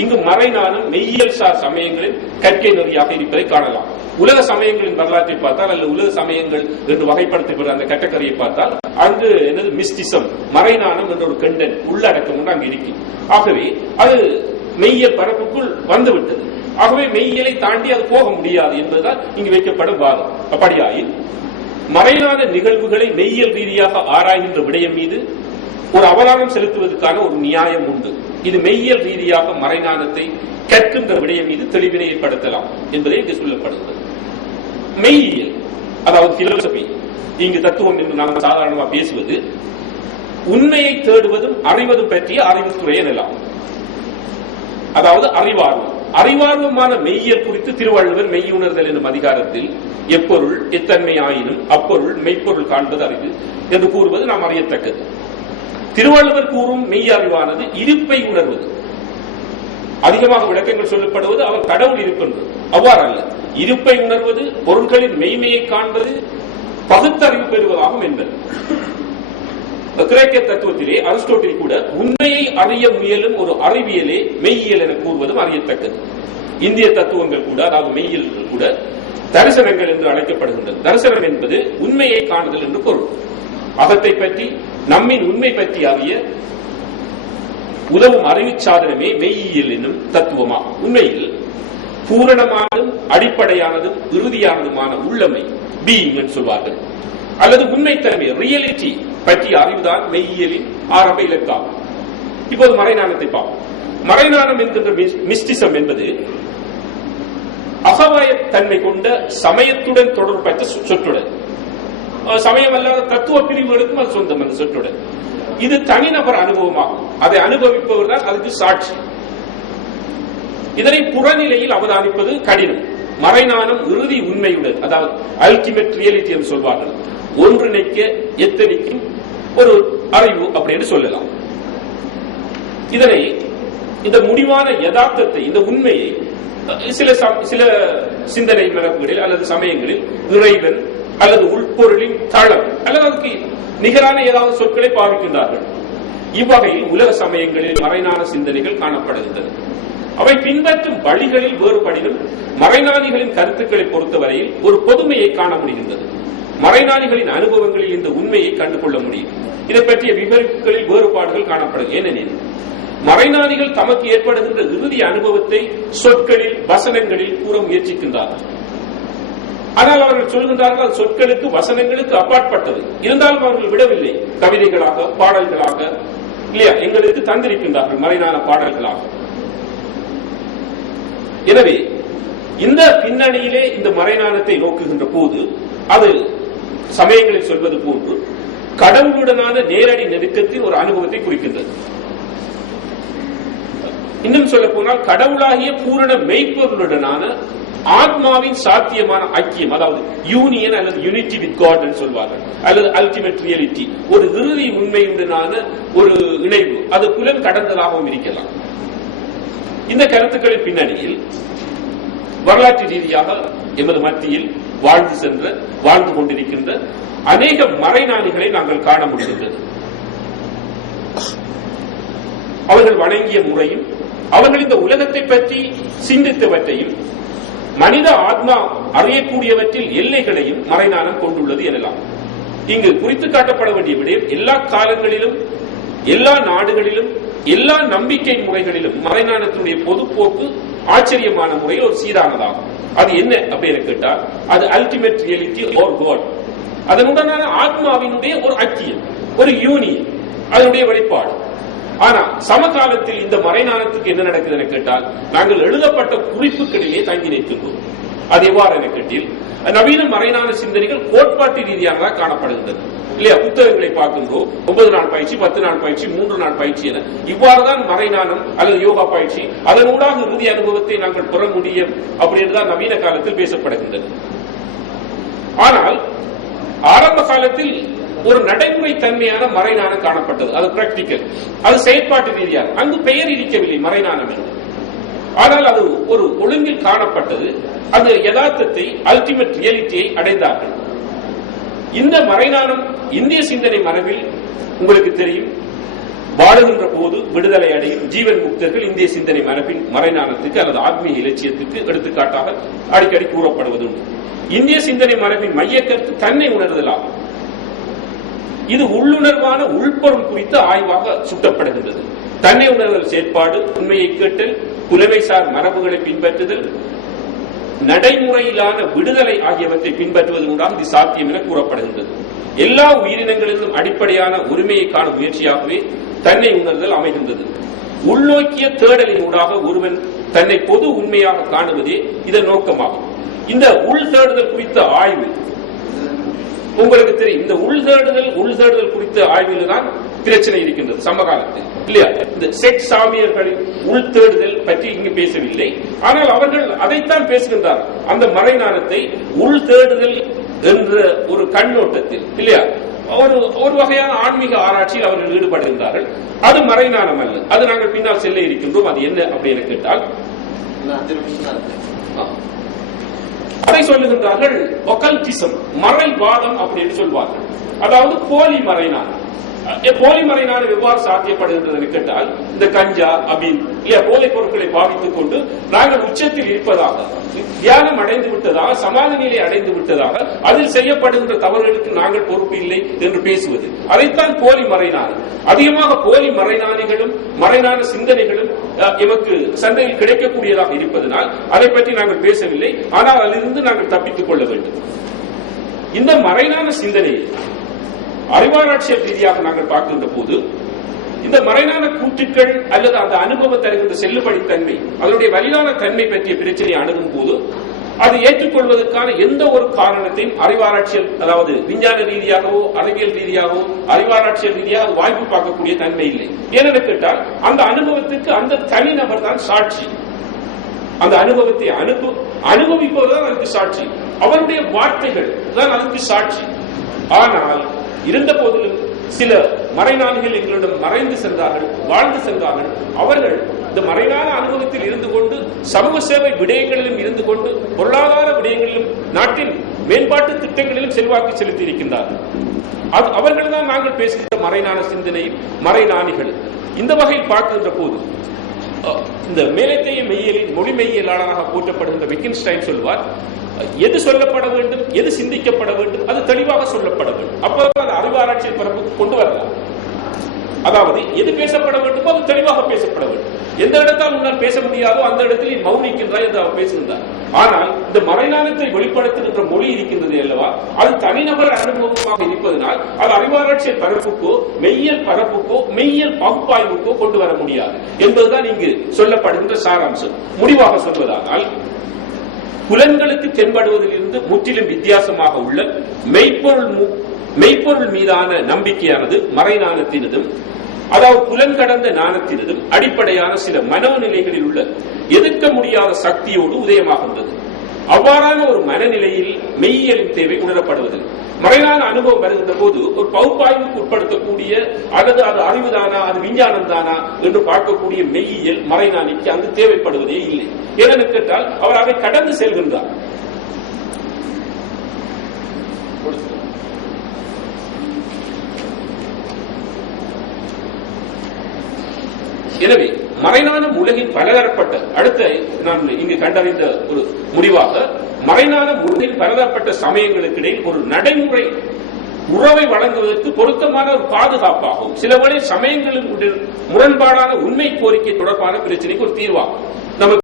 இங்கு மறைநானும் மெய்யியல் சார் சமயங்களின் கற்கை நெறியாக இருப்பதை காணலாம். உலக சமயங்களின் வரலாற்றை பார்த்தால் அல்லது உலக சமயங்கள் என்று வகைப்படுத்தப்படுற அந்த கட்டக்கரையை பார்த்தால் அங்கு என்னது? மிஸ்டிசம் மறைநாணம் என்ற ஒரு கண்டன் உள்ளடக்கம் என்று அங்கு இருக்கு. ஆகவே அது மெய்ய பரப்புக்குள் வந்துவிட்டது. ஆகவே மெய்யலை தாண்டி அது போக முடியாது என்பதுதான் இங்கு வைக்கப்படும் வாதம். அப்படியாயின் மறைநாத நிகழ்வுகளை மெய்யல் ரீதியாக ஆராய்கின்ற விடயம் மீது ஒரு அவதானம் செலுத்துவதற்கான ஒரு நியாயம் உண்டு. இது மெய்யியல் ரீதியாக மறைநானத்தை கற்கின்ற விடயம் மீது தெளிவினை ஏற்படுத்தலாம் என்பதை இங்கு சொல்லப்படுகிறது. மெய்யியல் அதாவது பிலோசபி இங்கு தத்துவம் என்று நாம் சாதாரணமாக பேசுவது உண்மையை தேடுவதும் அறிவதும் பற்றிய அறிவுத்துறை எனலாம். அதாவது அறிவார்வம். அறிவார்வமான மெய்யியல் குறித்து திருவள்ளுவர் மெய்யுணர்தல் என்னும் அதிகாரத்தில் எப்பொருள் எத்தன்மை ஆயினும் அப்பொருள் மெய்ப்பொருள் காண்பது அறிவு என்று கூறுவது நாம் அறியத்தக்கது. திருவள்ளுவர் கூறும் மெய் அறிவானது இருப்பை உணர்வது. அதிகமாக விளக்கங்கள் சொல்லப்படுவது அவர் கடவுள் இருப்பென்று அவ்வாறு அல்ல இருப்பை உணர்வது பொருட்களின் மெய்மையை காண்பது பகுத்தறிவு பெறுவதாகும் என்பது. கிரேக்க தத்துவத்திலே அரிஸ்டோட்டில் கூட உண்மையை அறிய முயலும் ஒரு அறிவியலே மெய்யியல் என கூறுவதும் அறியத்தக்கது. இந்திய தத்துவங்கள் கூட அதாவது மெய்யியல் கூட தரிசனங்கள் என்று அழைக்கப்படுகின்றது தரிசனம் என்பது உண்மையை காணுதல் என்று பொருள். அகத்தை பற்றி நம்மின் உண்மை பற்றி அறிய உதவும் அறிவு சாதனமே மெய்யியல் என்னும் தத்துவமா? உண்மையில் பூரணமானதும் அடிப்படையானதும் இறுதியானதுமான உள்ளமை பீயிங் என்று சொல்வார்கள். அல்லது உண்மைத்தன்மை ரியலிட்டி பற்றிய அறிவுதான் மெய்யியலின் ஆரம்ப இலக்காகும். இப்போது மறைநாணத்தை பார்ப்போம். மறைநாணம் என்கின்ற மிஸ்டிசம் என்பது அகவாய தன்மை கொண்ட சமயத்துடன் தொடர்பற்ற சொற்றொடர். சமயம் அல்லாத தத்துவ பிரிவுகளுக்கும் அது சொந்தம் அந்த சொற்றொடர். இது தனிநபர் அனுபவமாகும். அதை அனுபவிப்பவர் தான் அதுக்கு சாட்சி. இதனை புறநிலையில் அவதானிப்பது கடினம். மறைநாணம் இறுதி உண்மையுடன் அதாவது அல்டிமேட் ரியாலிட்டி என்று சொல்வார்கள். ஒன்றிணைக்க எத்தனைக்கும் ஒரு அறிவு அப்படின்னு சொல்லலாம். இதனை இந்த முடிவான யதார்த்தத்தை இந்த உண்மையை சில சில சிந்தனை மரபுகளில் அல்லது சமயங்களில் இறைவன் அல்லது உள்பொருளின் தளம் அல்லது அதுக்கு நிகரான ஏதாவது சொற்களை பாவிக்கின்றார்கள். இவ்வகையில் உலக சமயங்களில் மறைநான சிந்தனைகள் காணப்படுகின்றது. அவை பின்பற்றும் வழிகளில் வேறுபடினும் மறைநாதிகளின் கருத்துக்களை பொறுத்தவரையில் ஒரு பொதுமையை காண முடிகின்றது. மறைநாதிகளின் அனுபவங்களில் இந்த உண்மையை கண்டுகொள்ள முடியும். இதை பற்றிய விவரிப்புகளில் வேறுபாடுகள் காணப்படும் ஏனெனில் மறைநாதிகள் தமக்கு ஏற்படுகின்ற இறுதி அனுபவத்தை சொற்களில் வசனங்களில் கூற முயற்சிக்கின்றார்கள். ஆனால் அவர்கள் சொல்கின்றார்கள் சொற்களுக்கு வசனங்களுக்கு அப்பாற்பட்டது. இருந்தாலும் அவர்கள் விடவில்லை. கவிதைகளாக பாடல்களாக இல்லையா? எங்களுக்கு தந்திருக்கின்றார்கள் மறைநாள பாடல்களாக. எனவே இந்த பின்னணியிலே இந்த மறைநாணத்தை நோக்குகின்ற போது அது சமயங்களில் சொல்வது போன்று கடவுளுடனான நேரடி நெருக்கத்தின் ஒரு அனுபவத்தை குறிக்கின்றது. இன்னும் சொல்ல போனால் கடவுளாகிய பூரண மெய்ப்பொருளுடனான ஆத்மாவின் சாத்தியமான ஐக்கியம் அதாவது யூனியன் அல்லது யூனிட்டி வித் காட் சொல்வார்கள் அல்லது அல்டிமேட் ரியாலிட்டி ஒரு இறுதி உண்மையுடனான ஒரு இணைவு. அது புலன் கடந்ததாகவும் இருக்கலாம். இந்த கருத்துக்களின் பின்னணியில் வரலாற்று ரீதியாக எமது மத்தியில் வாழ்ந்து சென்ற வாழ்ந்து கொண்டிருக்கின்ற அநேக மறைநாளிகளை நாங்கள் காண முடிகின்றது அவர்கள் வணங்கிய முறையும் அவர்கள் இந்த உலகத்தை பற்றி சிந்தித்தவற்றையும் மனித ஆத்மா அறியக்கூடியவற்றில் எல்லைகளையும் மறைநாளம் கொண்டுள்ளது எனலாம். இங்கு குறித்து காட்டப்பட வேண்டிய விடயம் எல்லா காலங்களிலும் எல்லா நாடுகளிலும் எல்லா நம்பிக்கை முறைகளிலும் மறைநாணத்தினுடைய பொதுப்போக்கு ஆச்சரியமான முறையில் ஒரு சீரானதாகும். அது என்ன அப்படின்னு கேட்டால் அது அல்டிமேட் ரியாலிட்டி ஓர் காட் அதனுடனான ஆத்மாவினுடைய ஒரு ஐக்கியம் ஒரு யூனியன் அதனுடைய வெளிப்பாடு. ஆனா சமகாலத்தில் இந்த மறைநாளத்துக்கு என்ன நடக்குதுன்னு கேட்டால் நாங்கள் எழுதப்பட்ட குறிப்புகளிலே தங்கி நிற்கின்றோம். அது எவ்வாறு என கேட்டில் நவீன மறைநாள சிந்தனைகள் கோட்பாட்டு ரீதியானதாக காணப்படுகின்றது. இல்லையா? புத்தகங்களை பார்க்கின்றோம் ஒன்பது நாள் பயிற்சி பத்து நாள் பயிற்சி மூன்று நாள் பயிற்சி என. இவ்வாறுதான் மறைநாளம் அல்லது யோகா பயிற்சி அதனூடாக இறுதி அனுபவத்தை நாங்கள் பெற முடியும் அப்படின்றதான் நவீன காலத்தில் பேசப்படுகின்றது. ஆனால் ஆரம்ப காலத்தில் ஒரு நடைமுறை தன்மையான மறைநாணம் காணப்பட்டது. அது பிராக்டிக்கல் அது செயற்பாட்டு ரீதியாக. அங்கு பெயர் இருக்கவில்லை மறைநாணம் என்று ஆனால் அது ஒரு ஒழுங்கில் காணப்பட்டது. அது யதார்த்தத்தை அல்டிமேட் ரியாலிட்டியை அடைந்தார்கள். இந்த மறைநாணம் இந்திய சிந்தனை மரபில் உங்களுக்கு தெரியும். வாழுகின்ற போது விடுதலை அடையும் ஜீவன் முக்தர்கள் இந்திய சிந்தனை மரபின் மறைநாணத்துக்கு அல்லது ஆத்மீக இலட்சியத்துக்கு எடுத்துக்காட்டாக அடிக்கடி கூறப்படுவது உண்டு இந்திய சிந்தனை மரபின் மைய கருத்து தன்னை உணர்தலாகும். இது உள்ளுணர்வான உள்பொருள் குறித்த ஆய்வாக சுட்டப்படுகின்றது. தன்னை உணர்தல் செயற்பாடு உண்மையை கேட்டல் புலமைசார் மரபுகளை பின்பற்றுதல் நடைமுறையிலான விடுதலை ஆகியவற்றை பின்பற்றுவதனூடாக இது சாத்தியம் என கூறப்படுகின்றது. எல்லா உயிரினங்களிலும் அடிப்படையான உரிமையை காணும் முயற்சியாகவே தன்னை உணர்தல் அமைகின்றது. உள்நோக்கிய தேடலினூடாக ஒருவன் தன்னை பொது உண்மையாக காணுவதே இதன் நோக்கமாகும். இந்த உள் தேடுதல் குறித்த ஆய்வு உங்களுக்கு தெரியும் இந்த உள் தேடுதல் உள் தேடுதல் குறித்த ஆய்வில் தான் பிரச்சனை இருக்கின்றது சமகாலத்தில். இல்லையா? இந்த செட் சாமியர்களின் உள் தேடுதல் பற்றி இங்கு பேசவில்லை. ஆனால் அவர்கள் அதைத்தான் பேசுகின்றார். அந்த மறைஞானத்தை உள் தேடுதல் என்ற ஒரு கண்ணோட்டத்தில் இல்லையா? ஒரு ஒரு வகையான ஆன்மீக ஆராய்ச்சியில் அவர்கள் ஈடுபடுகின்றார்கள். அது மறைஞானம் அல்ல. அது நாங்கள் பின்னால் செல்ல இருக்கின்றோம். அது என்ன அப்படின்னு கேட்டால் இன்னும் அஞ்சு நிமிஷம் தான் இருக்கு அதை சொல்லுகின்றார்கள் ஒகல்டிசம் மறைவாதம் அப்படின்னு சொல்வார்கள். அதாவது போலி மறைநாள் போலி நாடு எவ்வாறு சாத்தியப்படுகின்றது என்று கேட்டால் இந்த கஞ்சா அபின் இல்லையா போதைப் பொருட்களை பாவித்துக் கொண்டு நாங்கள் உச்சத்தில் இருப்பதாக தியானம் அடைந்து விட்டதாக சமாதி நிலை அடைந்து விட்டதாக அதில் செய்யப்படுகின்ற தவறுகளுக்கு நாங்கள் பொறுப்பு இல்லை என்று பேசுவது. அதைத்தான் போலி மறைநாள் அதிகமாக போலி மறைநாளிகளும் மறைநாடு சிந்தனைகளும் அஹ், எமக்கு சந்தையில் கிடைக்கக்கூடியதாக இருப்பதனால் அதை பற்றி நாங்கள் பேசவில்லை. ஆனால் அதிலிருந்து நாங்கள் தப்பித்துக் கொள்ள வேண்டும். இந்த மறைநாள சிந்தனையை அறிவாராய்ச்சியல் ரீதியாக நாங்கள் பார்க்கின்ற போது இந்த மறைநாள கூட்டுக்கள் அல்லது அந்த அனுபவம் தருகின்ற செல்லுபடித்தன்மை அதனுடைய வலிதான தன்மை பற்றிய பிரச்சனையை அணுகும் போது அது ஏற்றுக்கொள்வதற்கான எந்த ஒரு காரணத்தையும் அறிவாராய்ச்சியல் அதாவது விஞ்ஞான ரீதியாகவோ அறிவியல் ரீதியாகவோ அறிவாராய்ச்சியல் ரீதியாக வாய்ப்பு பார்க்கக்கூடிய தன்மை இல்லை. ஏனென்று கேட்டால் அந்த அனுபவத்துக்கு அந்த தனிநபர் தான் சாட்சி. அந்த அனுபவத்தை அனுபவ அனுபவிப்பதுதான் அதுக்கு சாட்சி. அவருடைய வார்த்தைகள் தான் அதுக்கு சாட்சி. ஆனால் இருந்த போதிலும் சில மறைநாளிகள் எங்களிடம் மறைந்து சென்றார்கள் வாழ்ந்து சென்றார்கள். அவர்கள் இந்த மறைவான அனுபவத்தில் இருந்து கொண்டு சமூக சேவை விடயங்களிலும் இருந்து கொண்டு பொருளாதார விடயங்களிலும் நாட்டின் மேம்பாட்டு திட்டங்களிலும் செல்வாக்கு செலுத்தி இருக்கின்றார்கள் அது அவர்கள் தான் நாங்கள் பேசுகின்ற மறைநான சிந்தனை மறைநாணிகள் இந்த வகையில் பார்க்கின்ற போது அஹ், இந்த மேலத்தைய மெய்யலின் மொழி மெய்யியலாளராக போற்றப்படுகின்ற விக்கின்ஸ்டைன் சொல்வார் எது சொல்லப்பட வேண்டும் எது சிந்திக்கப்பட வேண்டும் அது தனி சொல்லப்பட வேண்டும் அப்பதான் அது அறிவாராய்ச்சி பரப்புக்கு கொண்டு வரலாம் அதாவது எது பேசப்பட வேண்டுமோ அது தெளிவாக பேசப்பட வேண்டும். எந்த இடத்தால் உன்னால் பேச முடியாதோ அந்த இடத்தில் நீ மௌனிக்கின்றாய் என்று அவர் பேசுகின்றார் ஆனால் இந்த மறைநாளத்தை வெளிப்படுத்துகின்ற மொழி இருக்கின்றது அல்லவா? அது தனிநபர் அனுபவமாக இருப்பதனால் அது அறிவாராய்ச்சியல் பரப்புக்கோ மெய்யல் பரப்புக்கோ மெய்யல் பகுப்பாய்வுக்கோ கொண்டு வர முடியாது என்பதுதான் இங்கு சொல்லப்படுகின்ற சாராம்சம். முடிவாக சொல்வதானால் புலன்களுக்கு தென்படுவதிலிருந்து முற்றிலும் வித்தியாசமாக உள்ள மெய்ப்பொருள் மெய்ப்பொருள் மீதான நம்பிக்கையானது மறைநாணத்தினதும் அதாவது புலன் கடந்த நாணத்தினதும் அடிப்படையான சில மனோநிலைகளில் உள்ள எதிர்க்க முடியாத சக்தியோடு உதயமாகின்றது அவ்வாறான ஒரு மனநிலையில் மெய்யியலின் தேவை உணரப்படுவதில்லை மறைநாள அனுபவம் வருகின்ற போது ஒரு பகுப்பாய்வுக்கு உட்படுத்தக்கூடிய அல்லது அது அறிவுதானா அது விஞ்ஞானம் தானா என்று பார்க்கக்கூடிய மெய்யியல் மறைநாளிக்கு அங்கு தேவைப்படுவதே இல்லை. ஏனென்று கேட்டால் அவர் அதை கடந்து செல்கின்றார். எனவே மறைநாளம் உலகின் பலதரப்பட்ட அடுத்த நான் இங்கு கண்டறிந்த ஒரு முடிவாக மறைநாளம் உலகின் பலதரப்பட்ட சமயங்களுக்கு இடையில் ஒரு நடைமுறை உறவை வழங்குவதற்கு பொருத்தமான ஒரு பாதுகாப்பாகும் சில வேளை சமயங்களின் முரண்பாடான உண்மை கோரிக்கை தொடர்பான பிரச்சனைக்கு ஒரு தீர்வாகும் நமக்கு